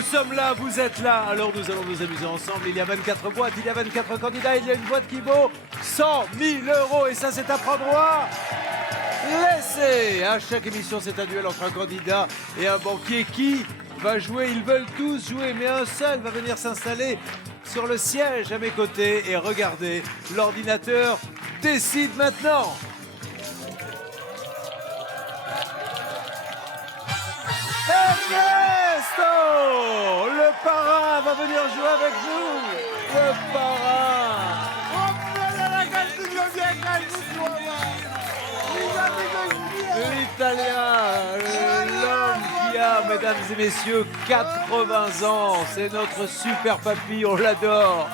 Nous sommes là, vous êtes là, alors nous allons nous amuser ensemble. Il y a 24 boîtes, il y a 24 candidats, il y a une boîte qui vaut 100 000 euros et ça c'est à prendre droit. Laissez. À chaque émission c'est un duel entre un candidat et un banquier qui va jouer. Ils veulent tous jouer mais un seul va venir s'installer sur le siège à mes côtés et regardez, l'ordinateur décide maintenant. Ernesto, le parrain va venir jouer avec nous. Le parrain. L'Italien, l'homme qui a, mesdames et messieurs, 80 ans. C'est notre super papy, on l'adore.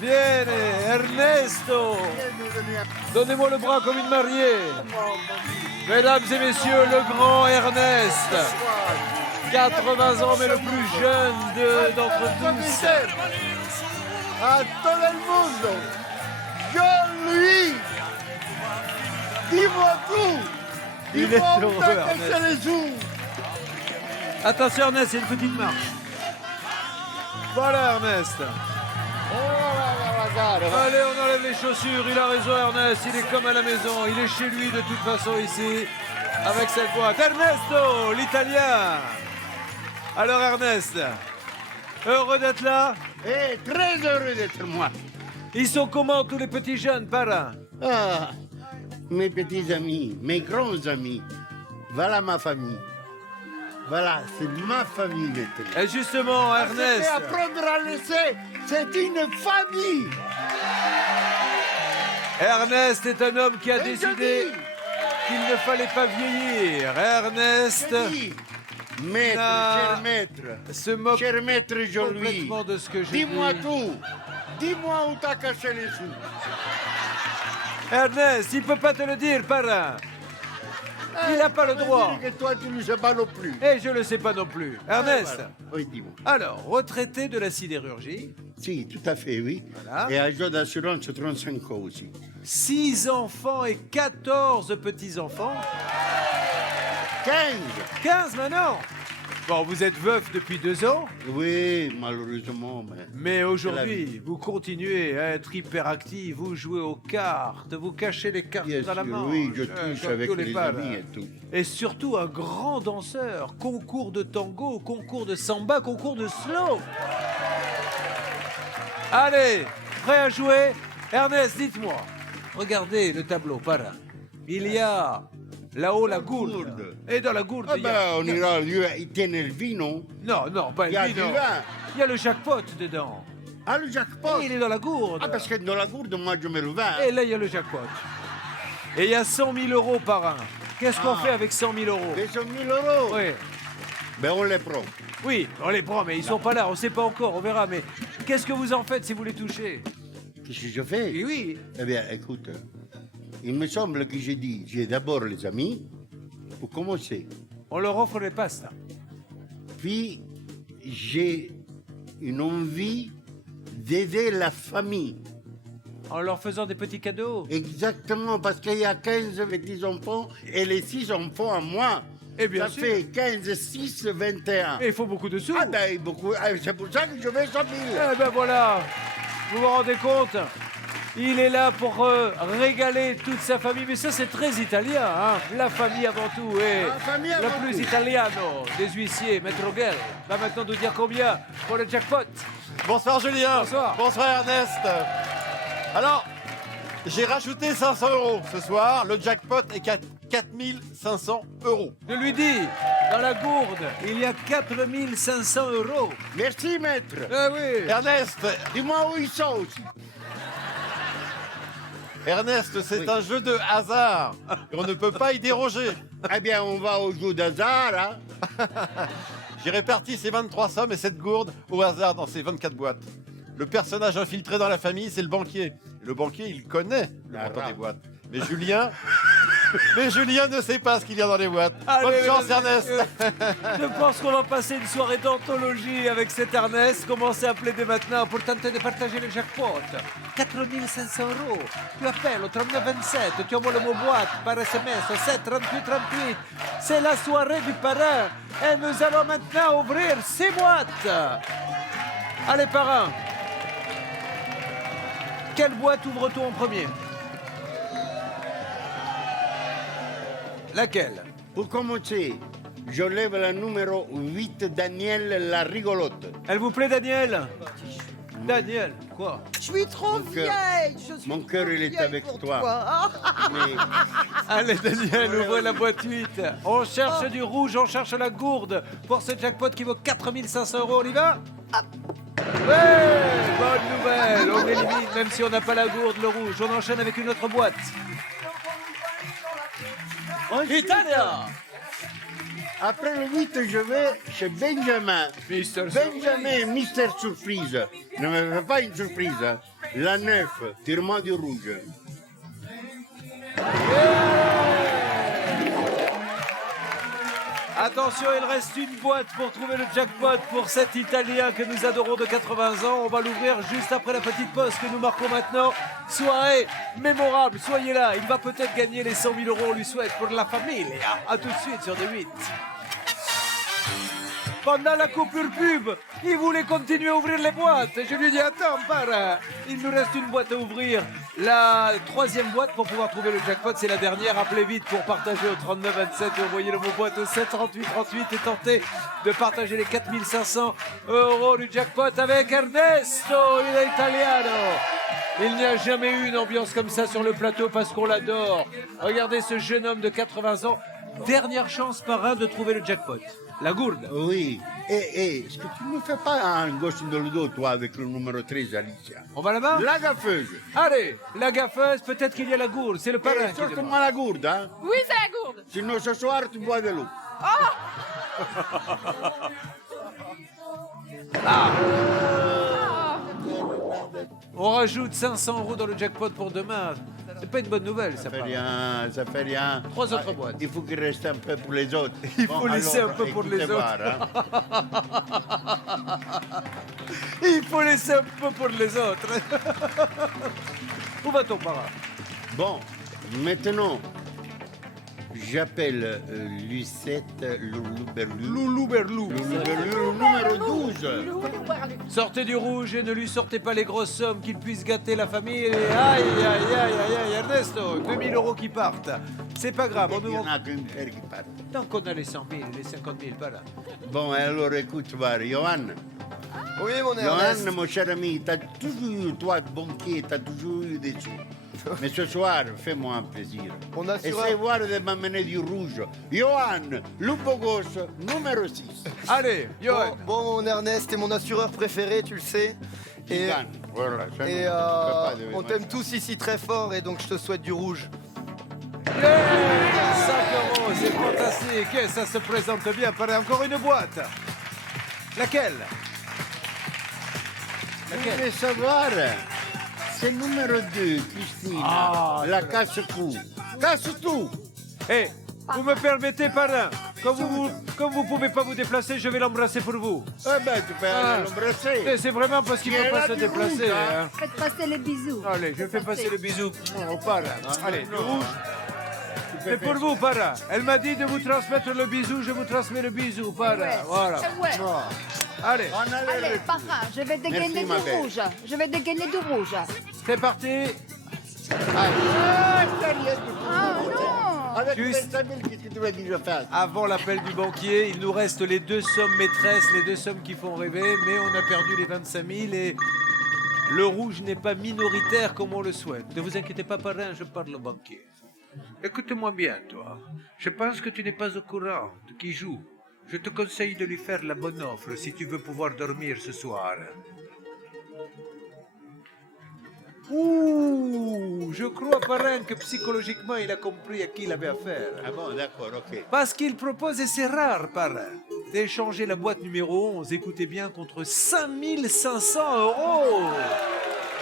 Viens, Ernesto. Donnez-moi le bras comme une mariée. Mesdames et messieurs, le grand Ernest. 80 ans, mais le plus jeune d'entre tous. A todo el mundo, yo Luis, dis-moi tout, Il est heureux, Ernest. Attention Ernest, il y a une petite marche. Voilà Ernest. Allez, on enlève les chaussures, il a raison Ernest, il est comme à la maison, il est chez lui de toute façon ici, avec cette boîte. Ernesto, l'Italien. Alors Ernest, heureux d'être là? Et très heureux d'être moi. Ils sont comment tous les petits jeunes, parrain? Ah, mes petits amis, mes grands amis, voilà ma famille. Voilà, c'est ma famille maintenant. Et justement, Ernest. C'est apprendre à laisser, c'est une famille. Ernest est un homme qui a Et décidé qu'il ne fallait pas vieillir. Ernest Je dis, maître, cher maître, se moque cher maître Jean-Louis, complètement de ce que je dis-moi dis. tout. Dis-moi où t'as caché les sous. Ernest, il ne peut pas te le dire, parrain. Il n'a pas le droit. Que toi, tu ne sais pas non plus. Et je ne le sais pas non plus. Ernest, Voilà. Oui, dis-moi. alors, retraité de la sidérurgie, Si, tout à fait, oui. Voilà. Et âge d'assurance, 35 ans aussi. 6 enfants et 14 petits-enfants. 15. 15 maintenant. Bon, vous êtes veuf depuis 2 ans, Oui, malheureusement, mais la aujourd'hui, vie. vous continuez à être hyperactif, vous jouez aux cartes, vous cachez les cartes bien dans la sûr, main. oui, je touche avec les amis et tout. Et surtout un grand danseur, concours de tango, concours de samba, concours de slow. Allez, prêt à jouer? Ernest, dites-moi, regardez le tableau, parrain. Il y a là-haut la gourde. gourde. Et dans la gourde, Ah il y a... ben, on ira, lui, il tiene le vino. Non, non, pas Il y a lui, du non. vin. Il y a le jackpot dedans. Ah, le jackpot. Et il est dans la gourde. Ah, parce que dans la gourde, moi, je mets le vin. Et là, il y a le jackpot. Et il y a 100 000 euros par un. Qu'est-ce qu'on Ah. fait avec 100 000 euros? Les 100 000 euros. Oui, Ben, on les prend. oui, on les prend, mais ils sont pas là, on sait pas encore, on verra. Mais qu'est-ce que vous en faites si vous les touchez? Qu'est-ce que je fais? Oui, oui. Eh bien, écoute, il me semble que j'ai d'abord les amis, pour commencer. On leur offre les pastes. Puis, j'ai une envie d'aider la famille. En leur faisant des petits cadeaux. Exactement, parce qu'il y a 15 petits-enfants et les 6 enfants à moi. Eh bien ça sûr. fait 15, 6, 21. Et il faut beaucoup de sous. Ah ben, beaucoup. Ah, c'est pour ça que je veux 100 000. Eh ben voilà, vous vous rendez compte? Il est là pour régaler toute sa famille, mais ça c'est très italien, hein? La famille avant tout, et La famille le avant plus tout. italiano des huissiers, Maître Guel, va maintenant nous dire combien pour le jackpot. Bonsoir Julien. Bonsoir. Bonsoir Ernest. Alors, j'ai rajouté 500 euros ce soir. Le jackpot est 4 500 euros. Je lui dis, dans la gourde, il y a 4 500 euros. Merci, maître. Ah oui. Ernest, Dis-moi où ils sont aussi. c'est Oui. un jeu de hasard. Et on ne peut pas y déroger. Eh bien, on va au jeu d'hasard, hein. J'ai réparti ces 23 sommes et cette gourde au hasard dans ces 24 boîtes. Le personnage infiltré dans la famille, c'est le banquier. Et le banquier, il connaît le montant Bravo. des boîtes. Mais Julien, Mais Julien ne sait pas ce qu'il y a dans les boîtes. Allez, Bonne chance, mesdames et Ernest. messieurs, je pense qu'on va passer une soirée d'anthologie avec cet Ernest. Commencez à appeler dès maintenant pour tenter de partager le jackpot. 4500 €. Tu appelles au 3927, tu envoies le mot boîte par SMS au 7 38 38. C'est la soirée du parrain. Et nous allons maintenant ouvrir 6 boîtes. Allez, parrain. Quelle boîte ouvre-t-on en premier? Laquelle? Pour commencer, je lève la numéro 8, Daniel la rigolote. Elle vous plaît, Daniel? Daniel, quoi? Je suis trop Mon cœur- vieille. mon cœur, il est vieille avec pour toi. Ah, Mais Allez, Daniel, ouvrez la boîte 8. On cherche du rouge, on cherche la gourde pour ce jackpot qui vaut 4500 €. On y va? Ouais, bonne nouvelle. On élimine, même si on n'a pas la gourde, le rouge. On enchaîne avec une autre boîte. Italia. après le 8, je vais chez Benjamin. Benjamin, Mister Surprise. Ne me fais pas une surprise. Hein. La 9, tire-moi du rouge. Attention, il reste une boîte pour trouver le jackpot pour cet Italien que nous adorons de 80 ans. On va l'ouvrir juste après la petite pause que nous marquons maintenant. Soirée mémorable, soyez là. Il va peut-être gagner les 100 000 €. On lui souhaite pour la famille. A tout de suite sur D8. Pendant la coupure pub, il voulait continuer à ouvrir les boîtes. Je lui ai dit, attends, para. Il nous reste une boîte à ouvrir. La troisième boîte pour pouvoir trouver le jackpot, c'est la dernière. Appelez vite pour partager au 3927 et envoyez le mot boîte au 7 38 38 et tentez de partager les 4500 € du jackpot avec Ernesto, il est italiano. Il n'y a jamais eu une ambiance comme ça sur le plateau parce qu'on l'adore. Regardez ce jeune homme de 80 ans. Dernière chance, parrain, de trouver le jackpot. La gourde. Oui. Est-ce que tu ne me fais pas un gauche dans le dos, toi, avec le numéro 13, Alicia? On va là-bas? La gaffeuse. Allez, la gaffeuse, peut-être qu'il y a la gourde. C'est le parrain qui demande. Sorte-moi la gourde, hein? Oui, c'est la gourde. Sinon, ce soir, tu bois de l'eau. On rajoute 500 € dans le jackpot pour demain. C'est pas une bonne nouvelle, ça. Ça fait paraît. rien, ça fait rien. 3 autres boîtes. Il faut qu'il reste un peu pour les autres. Il faut laisser un peu pour les écoutez autres. voir, hein. Il faut laisser un peu pour les autres. Où va-t-on, parrain? Bon, maintenant, j'appelle Lucette Loulouberlu. Loulou Berlou. Loulouberlu, numéro 12. Sortez du rouge et ne lui sortez pas les grosses sommes qu'il puisse gâter la famille. Et aïe, aïe, aïe, aïe, aïe, Ernesto, 2000 € qui partent. C'est pas grave, on Il n'y nous en a qu'une paire qui part. tant qu'on a les 100 000, les 50 000, pas là. Bon, alors écoute, voir, Johan. Oui, mon Ernest. Johan, mon cher ami, t'as toujours eu, toi, banquier, t'as toujours eu des sous. Mais ce soir, fais-moi un plaisir. Mon assureur- Essaye voir de m'amener du rouge. Johan, Lupo gauche, numéro 6. Allez, Johan. Bon, mon Ernest, t'es mon assureur préféré, tu le sais. Et, Voilà, ça et, ne peut pas de- on t'aime tous ici très fort et donc je te souhaite du rouge. Yeah 5 €, c'est fantastique. Et ça se présente bien. Paraît encore une boîte. Laquelle? Je voulais savoir, c'est numéro 2, Christine. La casse-cou. Casse-tout. Eh, vous me permettez, parrain, comme vous pouvez pas vous déplacer, je vais l'embrasser pour vous. Eh ben, tu peux Ah. aller l'embrasser. Eh, c'est vraiment parce qu'il ne Il peut est pas là se du déplacer. rouge, hein. Hein. Faites passer les bisous. Allez, je fais passer le bisou au parrain. Allez, du rouge. peux C'est pour faire vous, parrain. Elle m'a dit de vous transmettre le bisou, je vous transmets le bisou, parrain. Voilà. Ouais. Allez, On a Allez, les parrain, je vais dégainer Merci, ma du belle. rouge. Je vais dégainer du rouge. c'est parti. Ah non. Avec Juste. 25 000, qu'est-ce que tu veux que je fasse? Avant l'appel du banquier, il nous reste les 2 sommes maîtresses, les 2 sommes qui font rêver, mais on a perdu les 25 000 et le rouge n'est pas minoritaire comme on le souhaite. Ne vous inquiétez pas, parrain, je parle au banquier. Écoute-moi bien, toi. Je pense que tu n'es pas au courant de qui joue. Je te conseille de lui faire la bonne offre si tu veux pouvoir dormir ce soir. Ouh, je crois, parrain, que psychologiquement, il a compris à qui il avait affaire. Ah bon, d'accord, ok. Parce qu'il propose, et c'est rare, parrain, d'échanger la boîte numéro 11, écoutez bien, contre 5500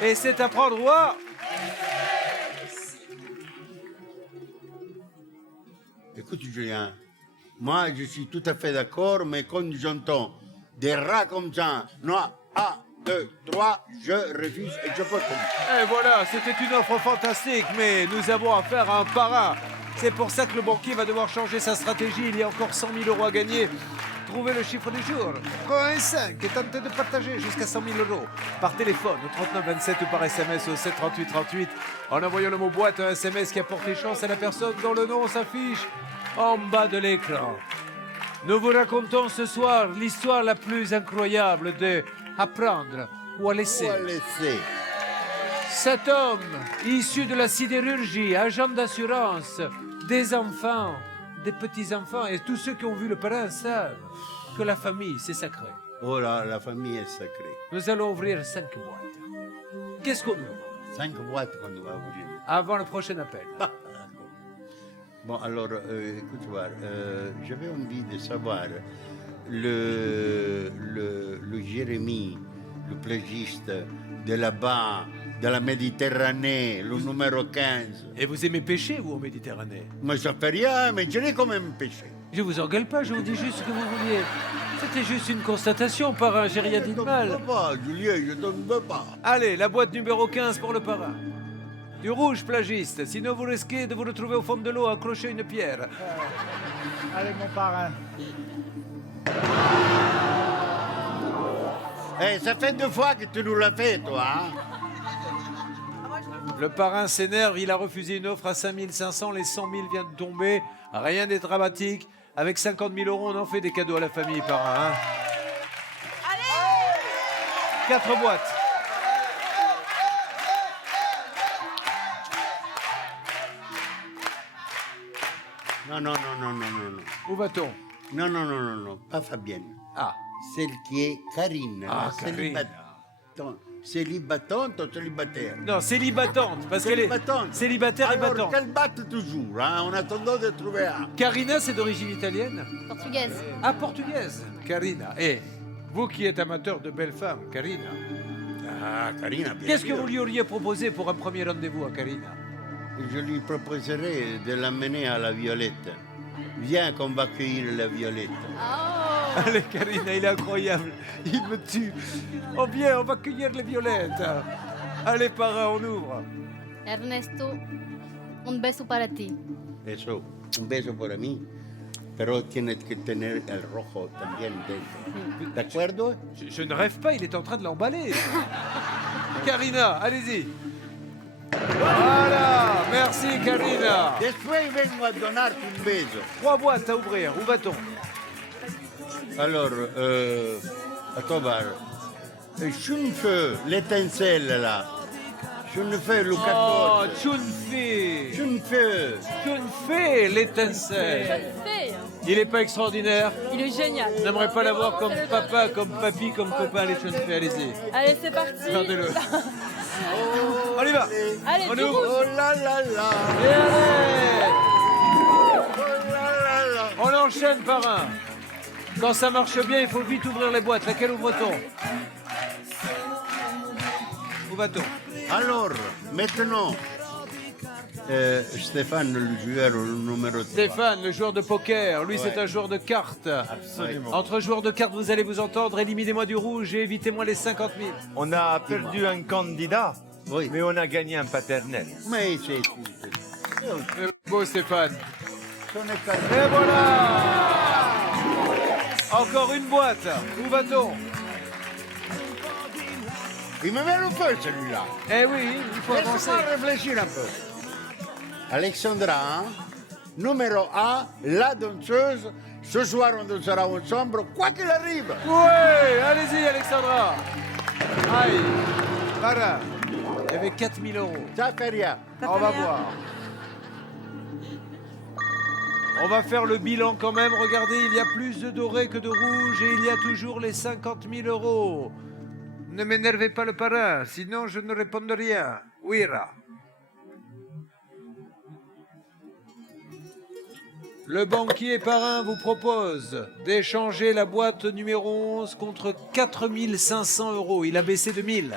€. Et c'est à prendre. Écoute, Julien, moi, je suis tout à fait d'accord, mais quand j'entends des rats comme ça, non, 1, 2, 3, je refuse et je vote. Et voilà, c'était une offre fantastique, mais nous avons affaire à un parrain. C'est pour ça que le banquier va devoir changer sa stratégie. Il y a encore 100 000 euros à gagner. Trouvez le chiffre du jour. 1,5 et tentez de partager jusqu'à 100 000 euros par téléphone au 3927 ou par SMS au 7 38 38 en envoyant le mot boîte à un SMS qui apporte les chances à la personne dont le nom s'affiche en bas de l'écran. Nous vous racontons ce soir l'histoire la plus incroyable de Apprendre ou à laisser. Ou à laisser. Cet homme, issu de la sidérurgie, agent d'assurance, des enfants, des petits-enfants, et tous ceux qui ont vu le parrain savent que la famille, c'est sacré. Oh là, la famille est sacrée. Nous allons ouvrir 5 boîtes. Qu'est-ce qu'on ouvre 5 boîtes qu'on va ouvrir. avant le prochain appel? Bon, alors, écoute voir, j'avais envie de savoir, le Jérémy, le plagiste de là-bas, de la Méditerranée, le numéro 15. Et vous aimez pêcher, vous, en Méditerranée? Mais ça fait rien, mais je l'ai quand même pêché. Je vous engueule pas, je vous dis juste ce que vous vouliez. C'était juste une constatation, parrain, j'ai rien dit de mal. Je ne pas, Julien, je ne veux pas. Allez, la boîte numéro 15 pour le parrain. Du rouge plagiste, sinon vous risquez de vous retrouver au fond de l'eau accroché à une pierre. Allez, mon parrain. Eh, ça fait 2 fois que tu nous l'as fait, toi. Hein? Le parrain s'énerve, il a refusé une offre à 5 500, les 100 000 viennent de tomber. Rien n'est dramatique. Avec 50 000 euros, on en fait des cadeaux à la famille, parrain. Hein. Allez 4 boîtes. Non, non, non, non, non, non, non. Où va-t-on? Non, non, non, non, non, pas Fabienne. Ah, Celle qui est Karine. Ah, la Karine. Célibatante ou célibataire? non, célibatante, parce qu'elle est Célibatante. célibatère et Alors battante. qu'elle batte toujours, hein, en attendant de trouver un. Karina, c'est d'origine italienne? Portugaise. Ah, portugaise. Karina. Et vous qui êtes amateur de belles femmes, Karina, Ah, Karina, bien qu'est-ce que sûr. vous lui auriez proposé pour un premier rendez-vous à Karina? Je lui proposerai de l'amener à la Violette. Viens qu'on va cueillir la Violette. Oh. Allez, Karina, il est incroyable. Il me tue. Oh bien, on va cueillir les violettes. Allez, parrain, on ouvre. Ernesto, un beso para ti. Eso, un beso para mí. Pero tienes que tener el rojo también dentro. ¿De acuerdo? Je ne rêve pas, il est en train de l'emballer. Karina, allez-y. Voilà, merci Karina. Después vengo a donarte un beso. 3 boîtes à ouvrir, où va-t-on? Alors, attends, voir. Je ne fais l'étincelle là. Je ne fais le Oh, 14. Chunfi. Je ne fais. Chunfi, l'étincelle. Il est pas extraordinaire? Il est génial. N'aimerais pas l'avoir comme papa, comme papy, comme copain, les Chunfi, allez-y. Allez, c'est parti. Regardez-le. On y va. Allez, On du ouvre. rouge. Oh là là là. Et allez, Oh là là là. on enchaîne par un. Quand ça marche bien, il faut vite ouvrir les boîtes. Laquelle ouvre-t-on? Où va-t-on? Alors, maintenant, Stéphane, le joueur, le numéro 3. Stéphane, le joueur de poker, lui c'est un joueur de cartes. Absolument. Entre joueurs de cartes, vous allez vous entendre, éliminez-moi du rouge et évitez-moi les 50 000. On a perdu un candidat, Oui. mais on a gagné un paternel. Mais c'est. Beau Stéphane. Ce n'est pas. Et voilà. Encore une boîte. Où va-t-on? Il me met le feu celui-là. Eh oui, il faut avancer. Laisse-moi réfléchir un peu. Alexandra, hein, numéro 1, la danseuse. Ce soir, on dansera ensemble, quoi qu'il arrive. Oui, allez-y Alexandra. Aïe. Voilà. Il y avait 4 000 euros. Ça fait rien. On va voir. On va faire le bilan quand même. Regardez, il y a plus de doré que de rouge et il y a toujours les 50 000 euros. Ne m'énervez pas le parrain, sinon je ne réponds de rien. Ouira. Le banquier parrain vous propose d'échanger la boîte numéro 11 contre 4 500 euros. Il a baissé de 1000.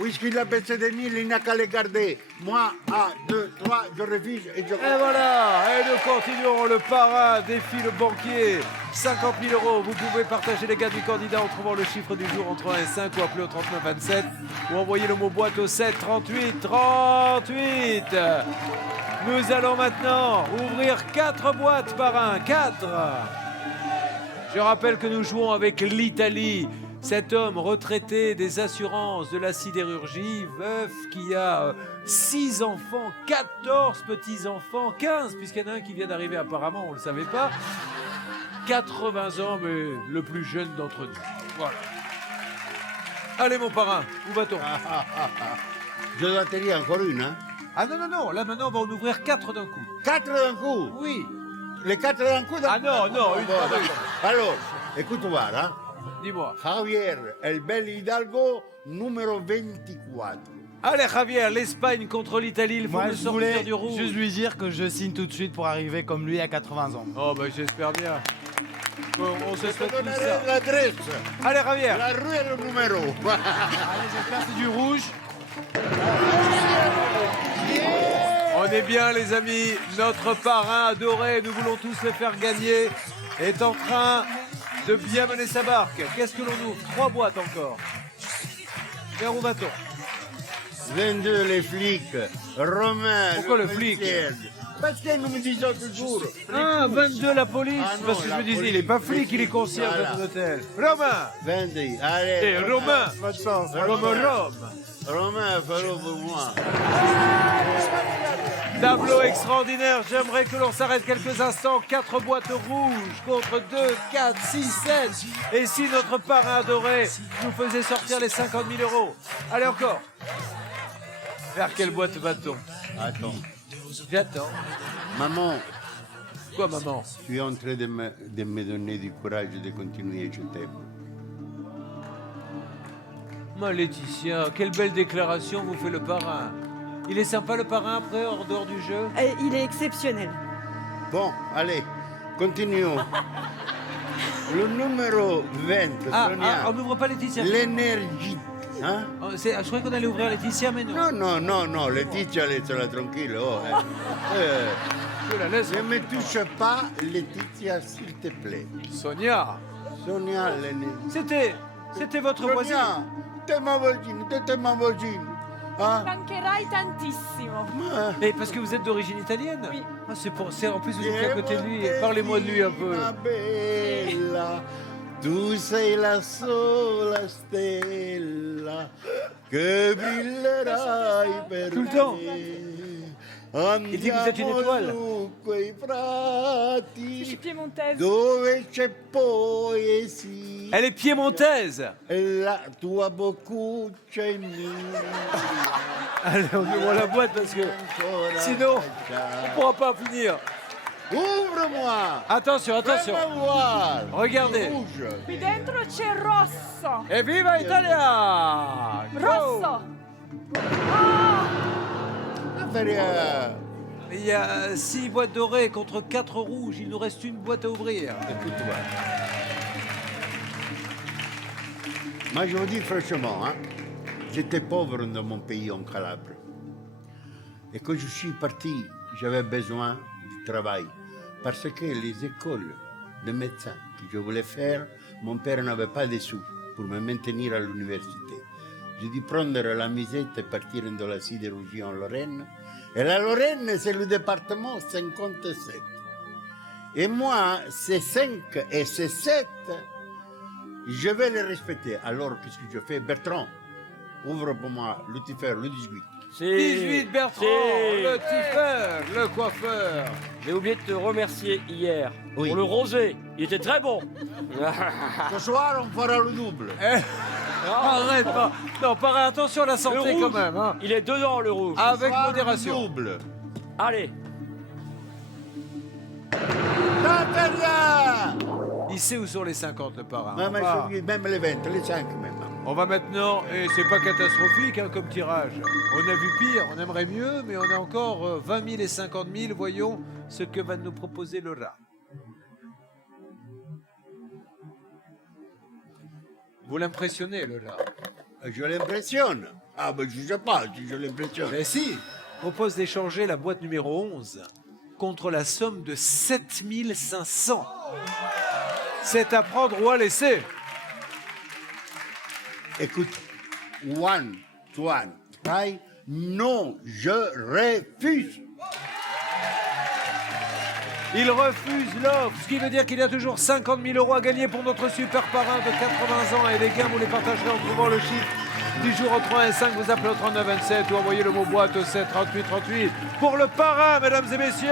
puisqu'il a baissé de 1000, il n'a qu'à les garder. Moi, 1, 2, 3, je refuse et je... Et voilà, et nous continuons. Le parrain défie le banquier. 50 000 euros. Vous pouvez partager les gains du candidat en trouvant le chiffre du jour entre 1 et 5 ou appeler au 39 27 ou envoyer le mot boîte au 7 38 38. Nous allons maintenant ouvrir 4 boîtes, parrain. 4. Je rappelle que nous jouons avec l'Italie. Cet homme retraité des assurances de la sidérurgie, veuf, qui a 6 enfants, 14 petits-enfants, 15, puisqu'il y en a un qui vient d'arriver apparemment, on ne le savait pas. 80 ans, mais le plus jeune d'entre nous. Voilà. Allez, mon parrain, où va-t-on? Je dois te dire encore une, hein? Ah non, non, non, là maintenant, on va en ouvrir 4 d'un coup. 4 d'un coup? Oui. Les 4 d'un coup? Ah non, non, une par une. Alors, écoute voir, hein? Dis-moi. Javier, el bel Hidalgo, numéro 24. Allez, Javier, l'Espagne contre l'Italie, il faut Moi, nous je sortir voulais du rouge. juste lui dire que je signe tout de suite pour arriver comme lui à 80 ans. Oh, bah j'espère bien. Bon, on se Je souhaite te tout donnerai ça. l'adresse, Allez, Javier. la rue et le numéro. Allez, j'espère que c'est du rouge. On est bien, les amis. Notre parrain adoré, nous voulons tous le faire gagner, est en train de bien mener sa barque. Qu'est-ce que l'on ouvre? 3 boîtes encore. Vers où va-t-on? 22 les flics, Romain. Pourquoi le flic? concierge. Parce que nous me disons toujours. Ah, 22 la police. Ah non, parce que je la me disais, police, il est pas flic, il est flic. concierge Voilà. de l'hôtel. Romain. 22, allez. Et Romain. Bonne chance. Rome. Romain, fallo pour moi. Tableau extraordinaire, j'aimerais que l'on s'arrête quelques instants. 4 boîtes rouges contre 2, 4, 6, 7. Et si notre parrain adoré nous faisait sortir les 50 000 euros? Allez encore. Vers quelle boîte va-t-on? Attends. J'attends. Maman, Quoi, maman? tu es en train de me donner du courage de continuer, je t'aime. Ma Laetitia, quelle belle déclaration vous fait le parrain. Il est sympa le parrain après, hors dehors du jeu? Il est exceptionnel. Bon, allez, continuons. Le numéro 20, Sonia. On n'ouvre pas Laetitia. L'énergie. Hein? Je croyais qu'on allait ouvrir Laetitia, mais non. Non, non, non, non, Laetitia, laisse-la tranquille. Oh, Je la laisse. Ne me touche pas, Laetitia, s'il te plaît. Sonia, Sonia, l'énergie. c'était votre voisine. Sonia, t'es ma voisine. Hein? Mancherai tantissimo. Et parce que vous êtes d'origine italienne? Oui. Ah, en plus, vous êtes à côté de lui. Parlez-moi de lui un peu. Mia bella, tu sei la sola stella che brillerai per Tout le temps. me. Il dit que vous êtes une étoile. Andiamo su quei Je suis prati piémontaise. dove c'è poesia. Elle est piémontaise. La tua boccuccia in mia. Allez, on ouvre la boîte parce que sinon, on ne pourra pas finir. Ouvre-moi. Attention, attention. Fais-moi voir. Regardez. Rouge. Qui dentro c'è rosso. Et viva Italia! Rosso. Feria. Il y a 6 boîtes dorées contre 4 rouges. Il nous reste une boîte à ouvrir. Écoute-moi. Moi, je vous dis franchement, hein, j'étais pauvre dans mon pays en Calabre. Et quand je suis parti, j'avais besoin du travail. Parce que les écoles de médecins que je voulais faire, mon père n'avait pas de sous pour me maintenir à l'université. J'ai dû prendre la misette et partir dans la sidérurgie en Lorraine. Et la Lorraine, c'est le département 57. Et moi, ces 5 et ces 7, je vais les respecter. Alors, qu'est-ce que je fais? Bertrand, ouvre pour moi le tiffer, le 18. 18 Bertrand, le tipeur, le coiffeur. J'ai oublié de te remercier hier Oui. pour le rosé. Il était très bon. Ce soir, on fera le double. Arrête pas. Non, pareil, attention à la Le santé rouge, quand même. Hein. il est dedans le rouge. Avec Ce soir, modération. le double. Allez, Natalia! Il sait où sont les 50, le parrain. Même les 20, les 5 même. On va maintenant, et c'est pas catastrophique hein, comme tirage. On a vu pire, on aimerait mieux, mais on a encore 20 000 et 50 000. Voyons ce que va nous proposer le rat. Vous l'impressionnez, le rat. Je l'impressionne. Ah, ben je sais pas, si j'ai l'impression. Mais si, propose d'échanger la boîte numéro 11 contre la somme de 7500. C'est à prendre ou à laisser. Écoute, one, try. Non, je refuse. Il refuse l'offre, ce qui veut dire qu'il y a toujours 50 000 euros à gagner pour notre super parrain de 80 ans. Et les gains, vous les partagerez en trouvant le chiffre du jour au 3 et 5. Vous appelez au 39 27 ou envoyez le mot boîte au 7 38 38 pour le parrain, mesdames et messieurs.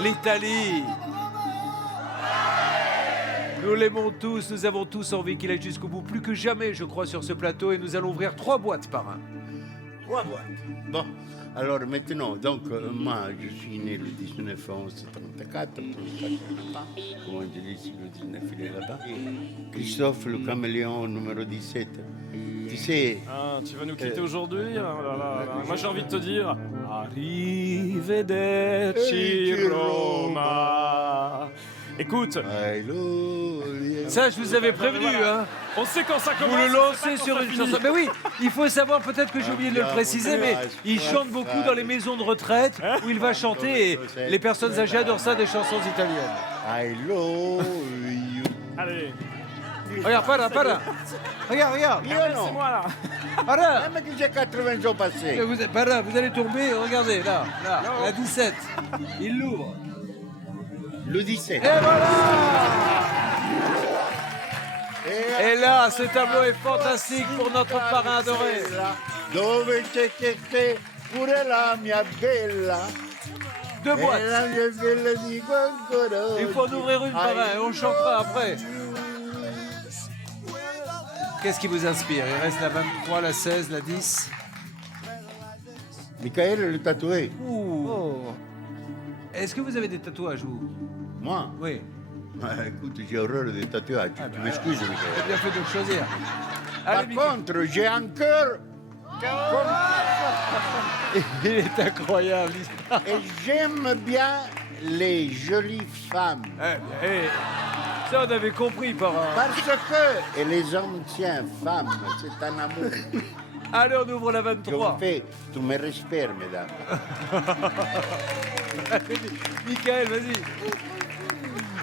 L'Italie. Nous l'aimons tous, nous avons tous envie qu'il aille jusqu'au bout, plus que jamais, je crois, sur ce plateau, et nous allons ouvrir 3 boîtes par un. 3 boîtes. Bon, alors maintenant, donc, moi, je suis né le 19 11 34. Comment je dis si le 19 il est là-bas? Christophe, le caméléon numéro 17. Tu sais. Ah, tu vas nous quitter aujourd'hui? Moi, j'ai envie de te dire. Arrivederci Roma. Écoute. Ça, je vous avais prévenu, hein. On sait quand ça commence. Vous le lancez sur une chanson. Mais oui, il faut savoir, peut-être que j'ai oublié de le préciser, mais il chante beaucoup dans les maisons de retraite où il va chanter et les personnes âgées adorent ça, des chansons italiennes. I love you. Allez. Regarde, para. Regarde. C'est moi là. Para. Même que j'ai 80 ans passés. Vous allez tomber, regardez, là, la 17. Il l'ouvre. Le 17. Et voilà! Et là, ce tableau est fantastique pour notre parrain adoré. Dove c'è che te, pure la mia bella. 2 boîtes. E la mia bella dico ancora. Il faut en ouvrir une parrain et on chantera après. Qu'est-ce qui vous inspire? Il reste la 23, la 16, la 10. Michael le tatoué. Ouh. Est-ce que vous avez des tatouages, vous? Moi? Oui. Ah, écoute, j'ai horreur des tatouages. Tu m'excuses, Vous avez Michael. bien fait de choisir. Par contre, j'ai un cœur. Il est incroyable. Et j'aime bien les jolies femmes. Ça, on avait compris, parrain. Parce que, et les anciennes femmes, c'est un amour. Allez, on ouvre la Je 23. vous fais tous mes respects, mesdames. Michael, vas-y.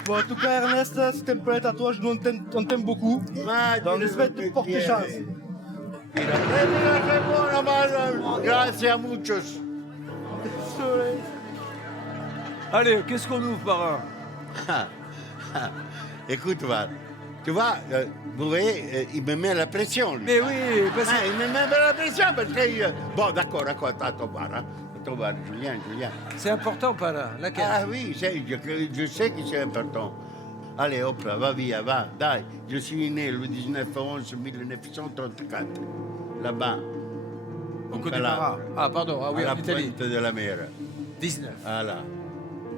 Bon, en tout cas, Ernest, si t'aimes pas les tatouages, nous on t'aime beaucoup. On espère te porter chance. Gracias a muchos. Allez, qu'est-ce qu'on ouvre, parrain? Écoute, Val, tu vois, vous voyez, il me met la pression, lui. Mais oui, parce que... Il me met la pression parce que... Bon, d'accord, attends voir, hein. Attends voir, Julien. C'est important, parrain. Laquelle? Ah oui, je sais que c'est important. Allez, hop là, va via, va, dai. Je suis né le 19-11-1934, là-bas. On connaît pas. Ah, pardon, ah oui, à en la Italie. pointe de la mer. 19. Voilà.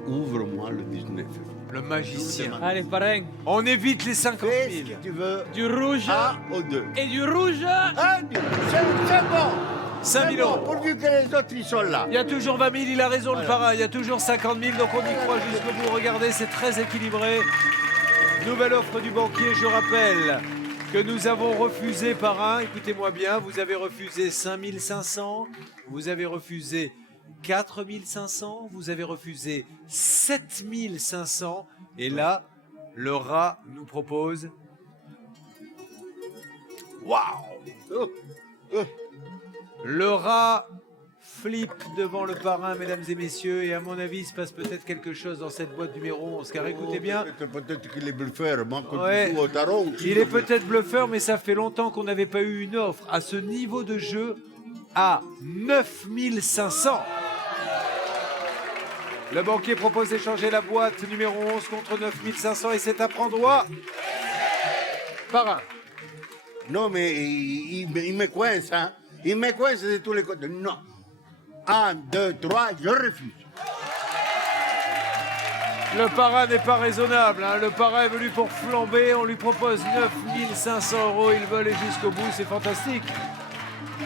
Ouvre-moi le 19. Le magicien. Allez, parrain. On évite les 50 000. Fais ce que tu veux. Du rouge. Un ou deux. Et du rouge. C'est bon. 5 000 euros. Pourvu que les autres, ils sont là. Il y a toujours 20 000, il a raison, le parrain. Il y a toujours 50 000, donc on y croit jusqu'au bout. Regardez, c'est très équilibré. Nouvelle offre du banquier, je rappelle que nous avons refusé, parrain, écoutez-moi bien, vous avez refusé 5 500, vous avez refusé 4 500, vous avez refusé 7 500, et là, le rat nous propose... Waouh! Le rat flippe devant le parrain, mesdames et messieurs, et à mon avis, il se passe peut-être quelque chose dans cette boîte numéro 11, car écoutez bien... Peut-être qu'il est bluffeur, moi, quand Ouais. tu joues au tarot... Il est peut-être bluffeur, mais ça fait longtemps qu'on n'avait pas eu une offre à ce niveau de jeu à 9 500. Le banquier propose d'échanger la boîte numéro 11 contre 9 500 et c'est à prendre droit. Parrain. Non, mais il me coince, hein. Il me coince de tous les côtés. Non. 1, 2, 3, je refuse. Le parrain n'est pas raisonnable, hein. Le parrain est venu pour flamber. On lui propose 9 500 euros. Il veut aller jusqu'au bout. C'est fantastique.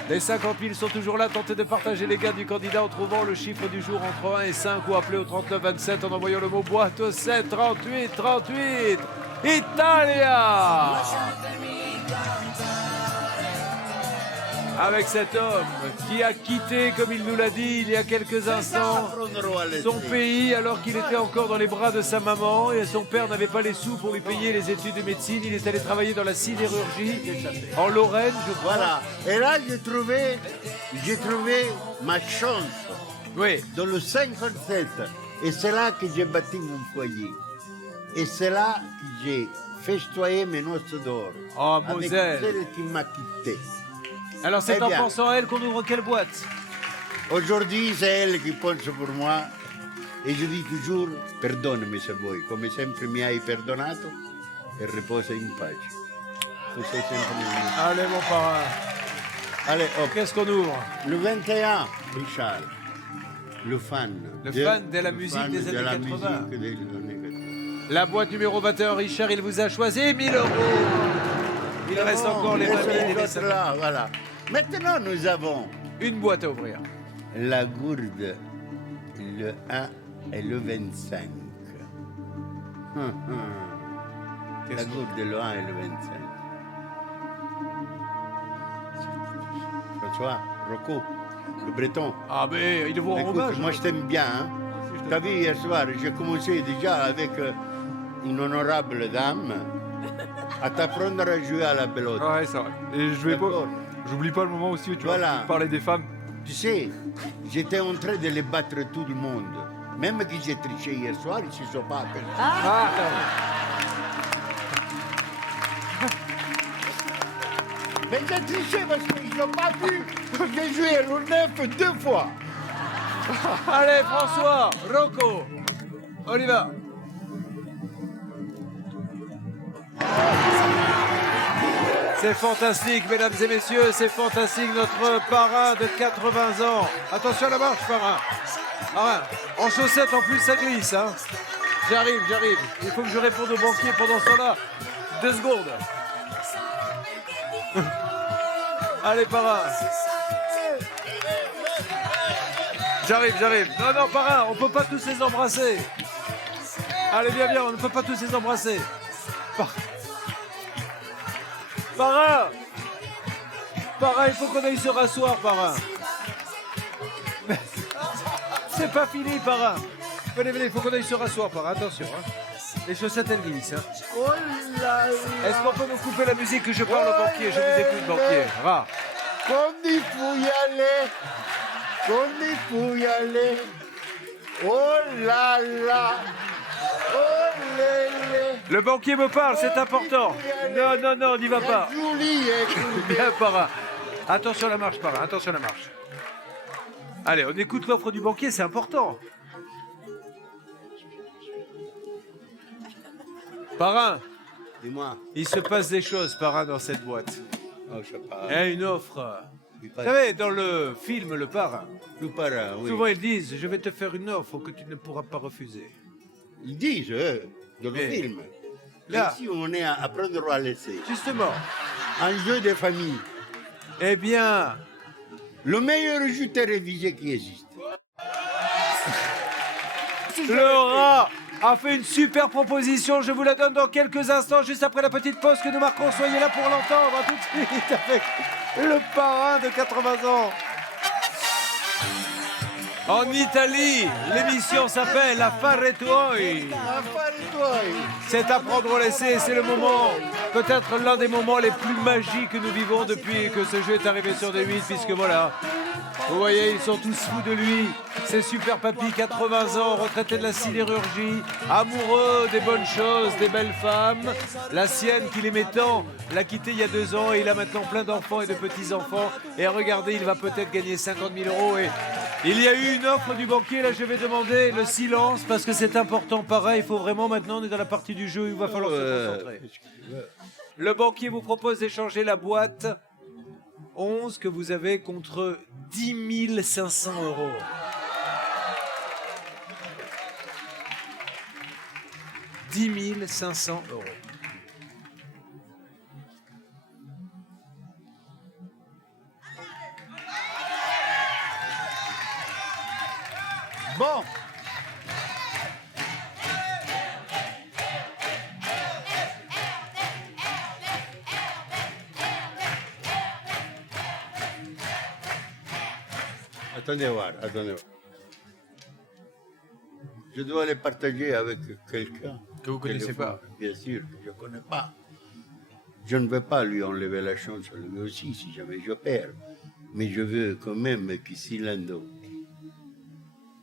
Les 50 000 sont toujours là. Tentez de partager les gains du candidat en trouvant le chiffre du jour entre 1 et 5 ou appelez au 39 27 en envoyant le mot boîte au 7 38 38. Italia! Avec cet homme qui a quitté, comme il nous l'a dit il y a quelques instants, son pays alors qu'il était encore dans les bras de sa maman et son père n'avait pas les sous pour lui payer les études de médecine. Il est allé travailler dans la sidérurgie en Lorraine, je crois. Voilà. Et là, j'ai trouvé ma chance. Oui. Dans le 57. Et c'est là que j'ai bâti mon foyer. Et c'est là que j'ai festoyé mes noces d'or. Oh, avec Moselle. celle qui m'a quitté. Alors c'est Eh en bien. pensant à elle qu'on ouvre quelle boîte? Aujourd'hui, c'est elle qui pense pour moi. E je dis toujours, perdonami se vuoi, come sempre mi hai perdonato, e riposa in pace. Tu sei sempre mio. Allez mon parrain. Allez, hop. Qu'est-ce qu'on ouvre? Le 21, Richard. Le fan. Fan de la musique des années 80. La boîte numéro 21, Richard, il vous a choisi 1000 euros. Il reste encore les 20 000 et les 50 000. là, voilà. Maintenant, nous avons une boîte à ouvrir. La gourde, le 1 et le 25. La gourde, le 1 et le 25. François, Rocco, le breton. Ah mais il vous rend Écoute, hommage. moi je t'aime bien. Hein? T'as vu hier soir, j'ai commencé déjà avec une honorable dame à t'apprendre à jouer à la belote. Ouais, c'est vrai. Et je vais pas. J'oublie pas le moment aussi où tu Voilà. vas parler des femmes. Tu sais, j'étais en train de les battre tout le monde. Même que j'ai triché hier soir, ils ne se sont pas aperçus. Mais j'ai triché parce qu'ils n'ont pas vu que j'ai joué le 9 2 fois. Allez François, Rocco, on y va. C'est fantastique, mesdames et messieurs, c'est fantastique, notre parrain de 80 ans. Attention à la marche, parrain. Parrain, en chaussettes en plus, ça glisse. Hein. J'arrive. Il faut que je réponde au banquier pendant ce temps-là. 2 secondes. Allez, parrain. J'arrive. Non, parrain, on peut pas tous les embrasser. Allez, viens, on ne peut pas tous les embrasser. Parrain, il faut qu'on aille se rasseoir, parrain. C'est pas fini, parrain. Venez, il faut qu'on aille se rasseoir, parrain. Attention, hein. Les chaussettes, elles glissent. Hein. Oh là là. Est-ce qu'on peut me couper la musique que je parle au banquier? Je vous écoute, banquier. Ra. Comme il faut y aller. Oh là là. Oh lélé. Le banquier me parle, c'est important. Non, n'y va pas. Julie, Bien, parrain. Attention à la marche, parrain. Attention à la marche. Allez, on écoute l'offre du banquier, c'est important. Parrain, dis-moi. il se passe des choses, parrain, dans cette boîte. Oh, je sais pas. Il y a une offre. Vous savez, dans le film Le Parrain, Le parrain, oui. souvent ils disent « Je vais te faire une offre que tu ne pourras pas refuser ». Ils disent, dans le Mais film. là- Ici, on est à prendre ou à laisser. Justement. Un jeu de famille. Eh bien, le meilleur jeu télévisé qui existe. Laura a fait une super proposition. Je vous la donne dans quelques instants, juste après la petite pause que nous marquons. Soyez là pour l'entendre. À tout de suite avec le parrain de 80 ans. En Italie, l'émission s'appelle La Fare Tuoi. C'est à prendre ou laisser, c'est le moment, peut-être l'un des moments les plus magiques que nous vivons depuis que ce jeu est arrivé sur D8, puisque voilà, vous voyez, ils sont tous fous de lui. C'est Super Papy, 80 ans, retraité de la sidérurgie, amoureux des bonnes choses, des belles femmes. La sienne qu'il aimait tant l'a quitté il y a 2 ans et il a maintenant plein d'enfants et de petits-enfants. Et regardez, il va peut-être gagner 50 000 euros. Et il y a eu une offre du banquier, là je vais demander le silence parce que c'est important. Pareil, il faut vraiment maintenant, on est dans la partie du jeu, il va falloir se concentrer. Le banquier vous propose d'échanger la boîte 11 que vous avez contre 10 500 euros. « 10 500 euros. Bon. Attendez voir, attendez voir. Je dois les partager avec quelqu'un. Que vous connaissez pas. Bien sûr, que je ne connais pas. Je ne veux pas lui enlever la chance à lui aussi si jamais je perds. Mais je veux quand même qu'ici, Lando,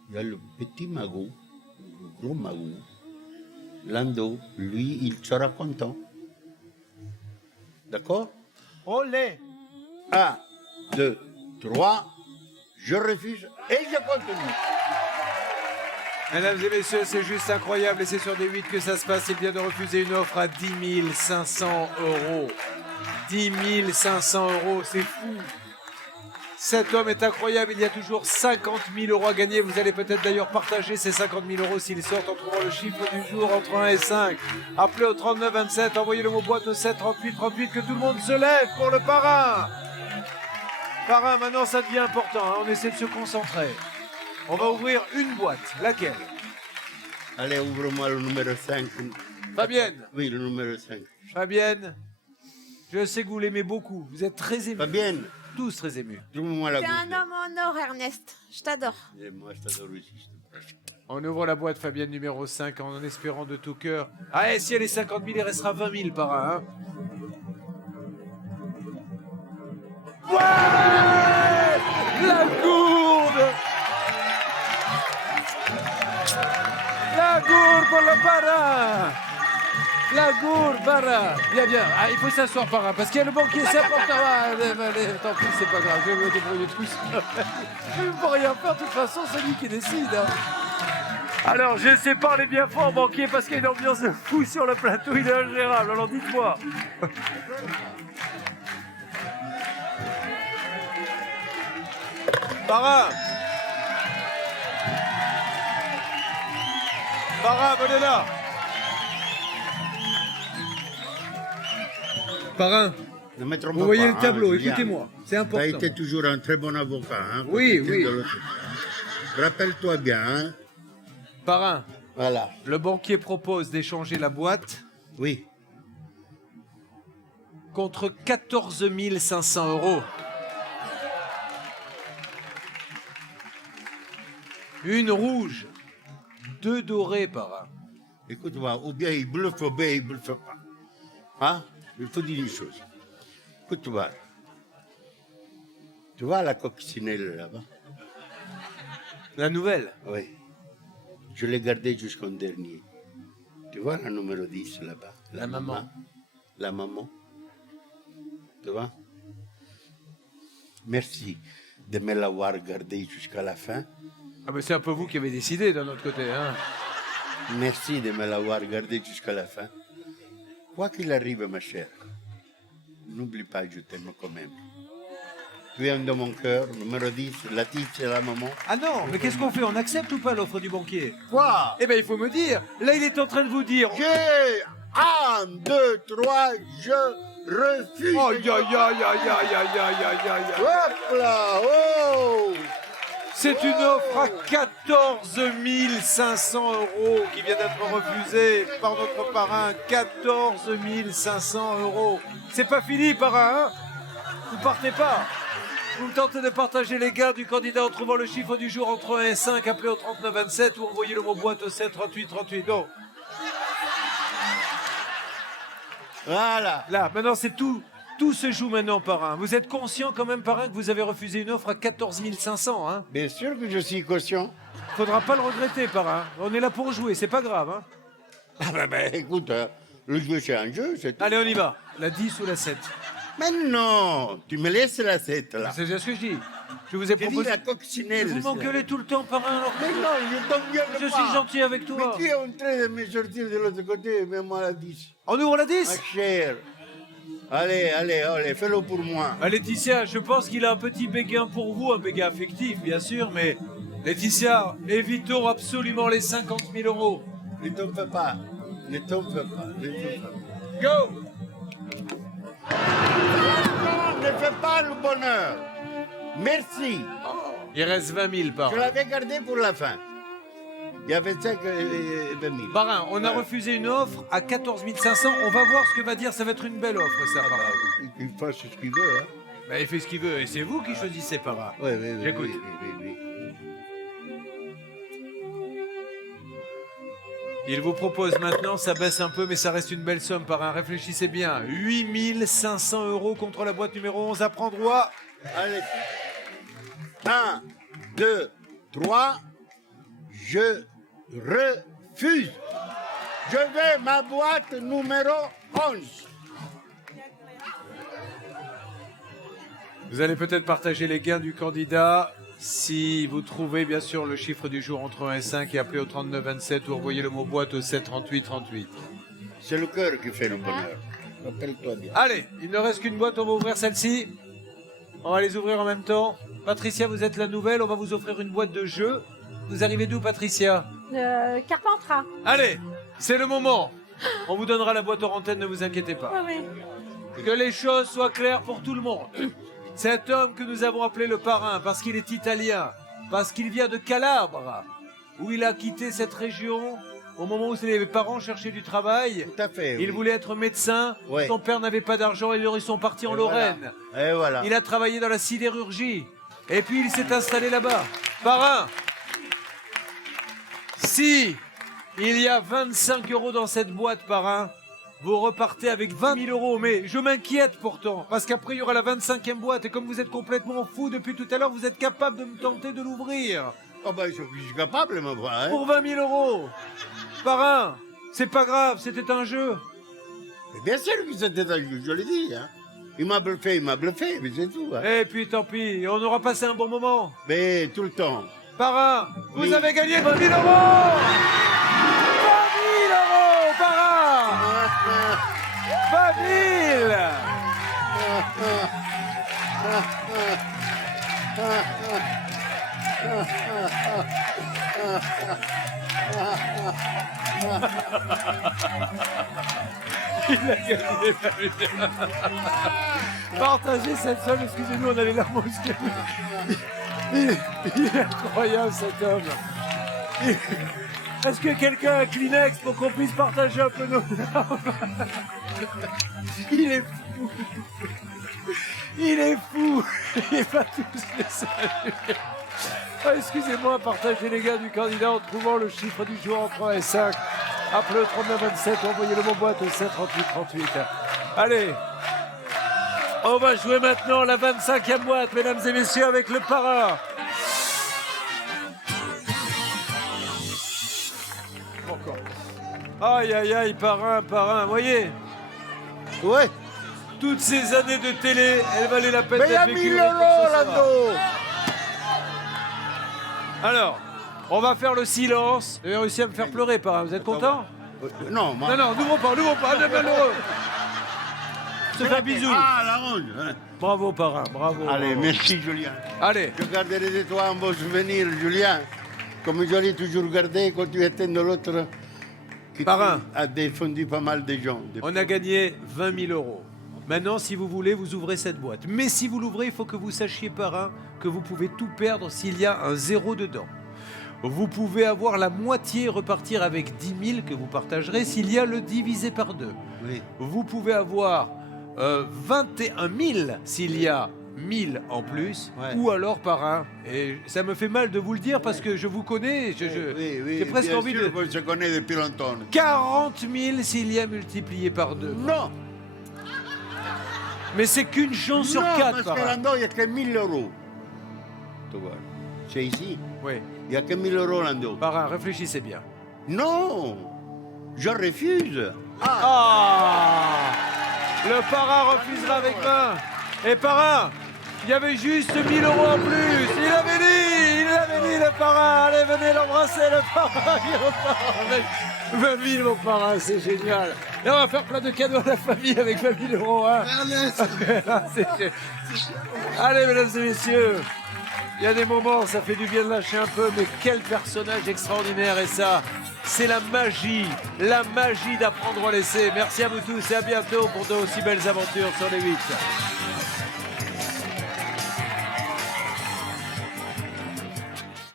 il y a le petit magot, le gros magot. Lando, lui, il sera content. D'accord? Olé. 1, 2, 3, je refuse et je continue. Mesdames et messieurs, c'est juste incroyable et c'est sur des 8 que ça se passe. Il vient de refuser une offre à 10 500 €. 10 500 €, c'est fou. Cet homme est incroyable, il y a toujours 50 000 € à gagner. Vous allez peut-être d'ailleurs partager ces 50 000 € s'ils sortent en trouvant le chiffre du jour entre 1 et 5. Appelez au 39 27, envoyez le mot boîte au 7 38 38, que tout le monde se lève pour le parrain. Parrain, maintenant ça devient important, hein. On essaie de se concentrer. On va ouvrir une boîte. Laquelle? Allez, ouvre-moi le numéro 5. Fabienne. Oui, le numéro 5. Fabienne, je sais que vous l'aimez beaucoup. Vous êtes très ému. Fabienne. Tous très émus. Trouve-moi la T'es goutte. un homme en or, Ernest. Je t'adore. Et moi, je t'adore aussi. s'il te plaît. On ouvre la boîte Fabienne numéro 5 en espérant de tout cœur. Ah, et si elle est 50 000, il restera 20 000 par un. Hein. Ouais, la gourde. La gourde pour le parrain. La gourde, parrain. Bien, bien. Ah, il faut s'asseoir, parrain, parce qu'il y a le banquier, c'est important. Ah, allez, tant pis, c'est pas grave, je vais me débrouiller tout seul. Je ne peux rien faire, de toute façon, c'est lui qui décide. Hein. Alors, je sais parler bien fort, banquier, parce qu'il y a une ambiance de fou sur le plateau, il est ingérable, alors dites-moi. Parrain. Parrain, venez là. Parrain, Ne me trompe vous voyez pas, le tableau, Julien. écoutez-moi, c'est Tu as important. été toujours un très bon avocat. Hein, Oui, protecteur oui. de l'autre. Rappelle-toi bien. Hein. Parrain, Voilà. le banquier propose d'échanger la boîte Oui. contre 14 500 €. Une rouge, 2 dorés, parrain. Écoute-moi, ou bien il bluffe, ou bien il bluffe pas. Hein? Il faut dire une chose. Écoute-moi. Tu vois la coccinelle là-bas? La nouvelle. Oui. Je l'ai gardée jusqu'au dernier. Tu vois la numéro 10 là-bas? La maman. La maman. Tu vois? Merci de me l'avoir gardée jusqu'à la fin. Ah ben c'est un peu vous qui avez décidé d'un autre côté. Hein. Merci de me l'avoir gardée jusqu'à la fin. Quoi qu'il arrive, ma chère, n'oublie pas, je t'aime quand même. Tu es un de mon cœur, numéro 10, la petite et la maman. Ah non, mais qu'est-ce qu'on fait? On accepte ou pas l'offre du banquier? Quoi? Eh ben il faut me dire. Là il est en train de vous dire. J'ai 1, 2, 3, je refuse. Oh, aïe, aïe, aïe, aïe, aïe, aïe, aïe, aïe, aïe. Hop là, oh! C'est une offre à 14 500 € qui vient d'être refusée par notre parrain. 14 500 €. C'est pas fini, parrain, hein? Vous partez pas. Vous tentez de partager les gains du candidat en trouvant le chiffre du jour entre 1 et 5. Appelez au 39 27 ou envoyez le mot boîte au 7 38 38. Non. Voilà. Là, maintenant, c'est tout. Tout se joue maintenant, parrain. Vous êtes conscient quand même, parrain, que vous avez refusé une offre à 14 500, hein? Bien sûr que je suis conscient. Faudra pas le regretter, parrain. On est là pour jouer, c'est pas grave, hein? Ah ben, écoute, le jeu c'est un jeu, c'est tout. Allez, on y va. La 10 ou la 7? Mais non, tu me laisses la 7 là. C'est bien ce que je dis. Je vous ai J'ai dit proposé... la coccinelle. Vous m'engueulez tout le temps, parrain, alors que... Mais non, je t'engueule pas. Je suis gentil avec Mais toi. tu es en train de me sortir de l'autre côté, mets-moi la 10. On ouvre la 10? Ma chère. Allez, allez, allez, fais-le pour moi. Ah, Laetitia, je pense qu'il a un petit béguin pour vous, un béguin affectif, bien sûr, mais... Laetitia, évitons absolument les 50 000 €. Ne t'en fais pas. Ne t'en fais pas. Ne t'en fais pas. Go! Non, ne fais pas le bonheur. Merci. Il reste 20 000 par Je l'avais gardé pour la fin. Il y a 25 et 20 000. Parrain, on a refusé une offre à 14 500. On va voir ce que va dire. Ça va être une belle offre, ça, parrain. Il fasse ce qu'il veut. Hein. Bah, il fait ce qu'il veut et c'est vous qui choisissez, parrain. Oui, oui, oui. J'écoute. Oui. Il vous propose maintenant, ça baisse un peu, mais ça reste une belle somme, parrain. Réfléchissez bien. 8 500 € contre la boîte numéro 11 à prendre droit. Allez. 1, 2, 3. Je refuse. Je veux ma boîte numéro 11. Vous allez peut-être partager les gains du candidat si vous trouvez bien sûr le chiffre du jour entre 1 et 5 et appelez au 39 27 ou envoyez le mot boîte au 7 38 38. C'est le cœur qui fait le bonheur. Rappelle-toi bien. Allez, il ne reste qu'une boîte, on va ouvrir celle-ci. On va les ouvrir en même temps. Patricia, vous êtes la nouvelle, on va vous offrir une boîte de jeu. Vous arrivez d'où, Patricia? Carpentras. Allez, c'est le moment. On vous donnera la boîte hors antenne, ne vous inquiétez pas. Oui. Que les choses soient claires pour tout le monde. Cet homme que nous avons appelé le parrain, parce qu'il est italien, parce qu'il vient de Calabre, où il a quitté cette région au moment où ses parents cherchaient du travail. Tout à fait. Il voulait être médecin, Ouais. son père n'avait pas d'argent et ils sont partis en Lorraine. Et voilà. Il a travaillé dans la sidérurgie. Et puis il s'est installé là-bas. Parrain, si il y a 25 € dans cette boîte, parrain, vous repartez avec 20 000 €. Mais je m'inquiète pourtant, parce qu'après il y aura la 25e boîte. Et comme vous êtes complètement fou depuis tout à l'heure, vous êtes capable de me tenter de l'ouvrir. Oh ben, je suis capable, ma voix. Hein. Pour 20 000 €. Parrain, c'est pas grave, c'était un jeu. Mais bien sûr que c'était un jeu, je l'ai dit. Hein. Il m'a bluffé, mais c'est tout. Hein. Et puis tant pis, on aura passé un bon moment. Mais tout le temps. Parrain, vous Oui. avez gagné 20 000 €. 20 000 €, parrain. 20 000. Il a gagné 20 000 €. Partagez cette somme, excusez-nous, on a les larmes aux yeux. Il est incroyable cet homme. Est-ce que quelqu'un a un Kleenex pour qu'on puisse partager un peu nos larmes? Il est fou. Il est fou. Il va tous les saluer. Ah, excusez-moi, partagez les gars du candidat en trouvant le chiffre du jour entre 1 et 5. Appelez au 39 27, envoyez le mot boîte au 7 38 38. Allez, on va jouer maintenant la 25e boîte, mesdames et messieurs, avec le parrain. Encore. Aïe, aïe, aïe, parrain, vous voyez, Ouais. toutes ces années de télé, elles valaient la peine Mais il y a d'être 1000 vécues €, pour ce soir. Lando. Alors, on va faire le silence. Vous avez réussi à me faire pleurer, parrain. Vous êtes content? Non, moi. Non, n'ouvrons pas, allez, malheureux. Je te fais un bisou. Ah, la ronde. Hein. Bravo, parrain, bravo. Allez, bravo. merci, Julien. Allez, Je garderai de toi un beau souvenir, Julien. Comme je l'ai toujours gardé quand tu étais de l'autre. Qui Parrain. a défendu pas mal de gens. on a gagné 20 000 €. Maintenant, si vous voulez, vous ouvrez cette boîte. Mais si vous l'ouvrez, il faut que vous sachiez, parrain, que vous pouvez tout perdre s'il y a un 0 dedans. Vous pouvez avoir la moitié et repartir avec 10 000 que vous partagerez s'il y a le divisé par 2. Oui. Vous pouvez avoir 21 000 s'il y a 1000 en plus, Ouais. ou alors parrain. Et ça me fait mal de vous le dire parce que je vous connais. J'ai presque bien envie sûr de... qu'on se connaît depuis longtemps. 40 000 s'il y a multiplié par 2. Non. Mais c'est qu'une chance sur Non, 4, parce que parrain. là-dedans, il n'y a que 1000 €. Tu vois. C'est ici. Oui. Il n'y a que 1000 € là-dedans. Parrain, réfléchissez bien. Non. Je refuse. Ah, le parrain refusera avec 20. Et parrain, il y avait juste 1000 € en plus. Il l'avait dit, le parrain. Allez, venez l'embrasser, le parrain. Il repart avec 20 000, mon parrain, c'est génial. Et on va faire plein de cadeaux à la famille avec 20 000 €. Hein. Allez, mesdames et messieurs, il y a des moments, ça fait du bien de lâcher un peu, mais quel personnage extraordinaire. Et ça, c'est la magie d'apprendre à laisser. Merci à vous tous et à bientôt pour de aussi belles aventures sur les 8.